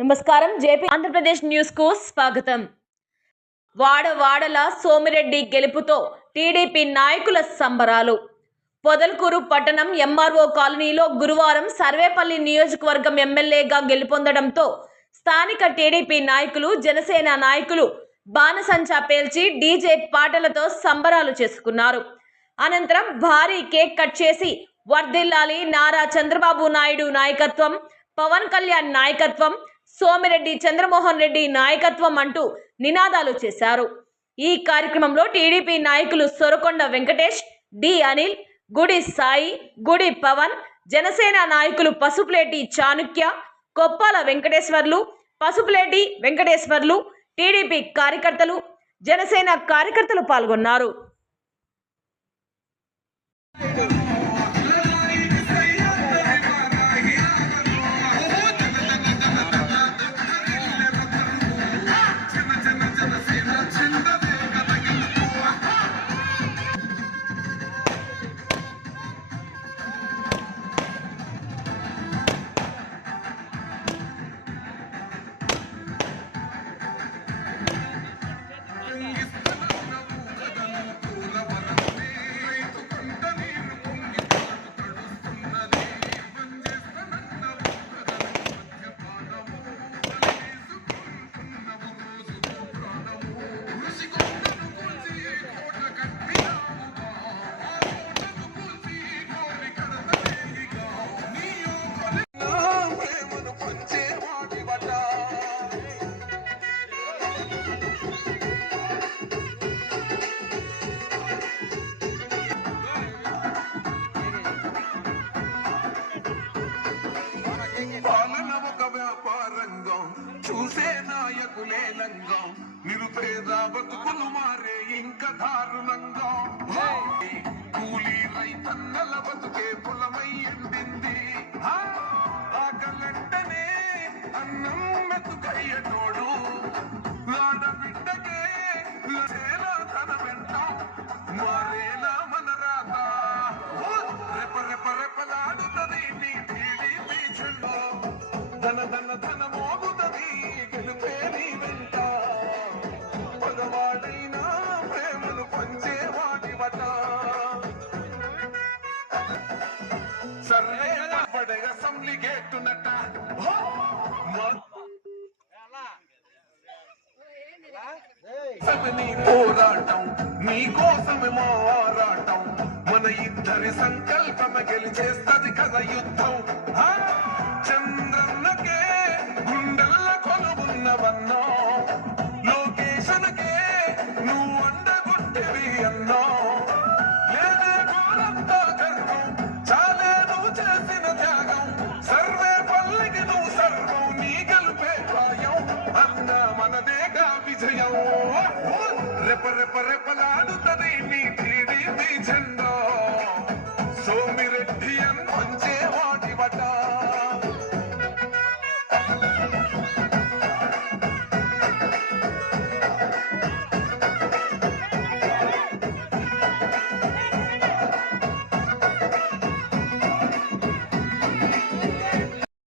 నమస్కారం. జేపీ ఆంధ్రప్రదేశ్ న్యూస్కు స్వాగతం. వాడ వాడల సోమిరెడ్డి గెలుపుతో టీడీపీ నాయకుల సంబరాలు. పొదలకూరు పట్టణం ఎంఆర్ఓ కాలనీలో గురువారం సర్వేపల్లి నియోజకవర్గం ఎమ్మెల్యేగా గెలుపొందడంతో స్థానిక టీడీపీ నాయకులు జనసేన నాయకులు బాణసంచా పేల్చి డీజే పాటలతో సంబరాలు చేసుకున్నారు. అనంతరం భారీ కేక్ కట్ చేసి వర్ధిల్లాలి నారా చంద్రబాబు నాయుడు నాయకత్వం పవన్ కళ్యాణ్ నాయకత్వం సోమిరెడ్డి చంద్రమోహన్ రెడ్డి నాయకత్వం అంటూ నినాదాలు చేశారు. ఈ కార్యక్రమంలో టీడీపీ నాయకులు సొరకొండ వెంకటేష్ డి అనిల్ గుడి సాయి గుడి పవన్ జనసేన నాయకులు పసుపులేటి చాణుక్య కొప్పాల వెంకటేశ్వర్లు పసుపులేటి వెంకటేశ్వర్లు టీడీపీ కార్యకర్తలు జనసేన కార్యకర్తలు పాల్గొన్నారు. దారుణంగా కూలీ రైతన్నల బతుకే పొలమై ఎండింది. చేస్తున్నట్ట నీ పోరాటం నీ కోసమే మన ఇద్దరి సంకల్పమ గెలిచేస్తది కదా యుద్ధం. చంద్రన్నకే గుండెల్లో కొనుగున్నవన్నా రెప రెప రెపలాడుతుంది నీ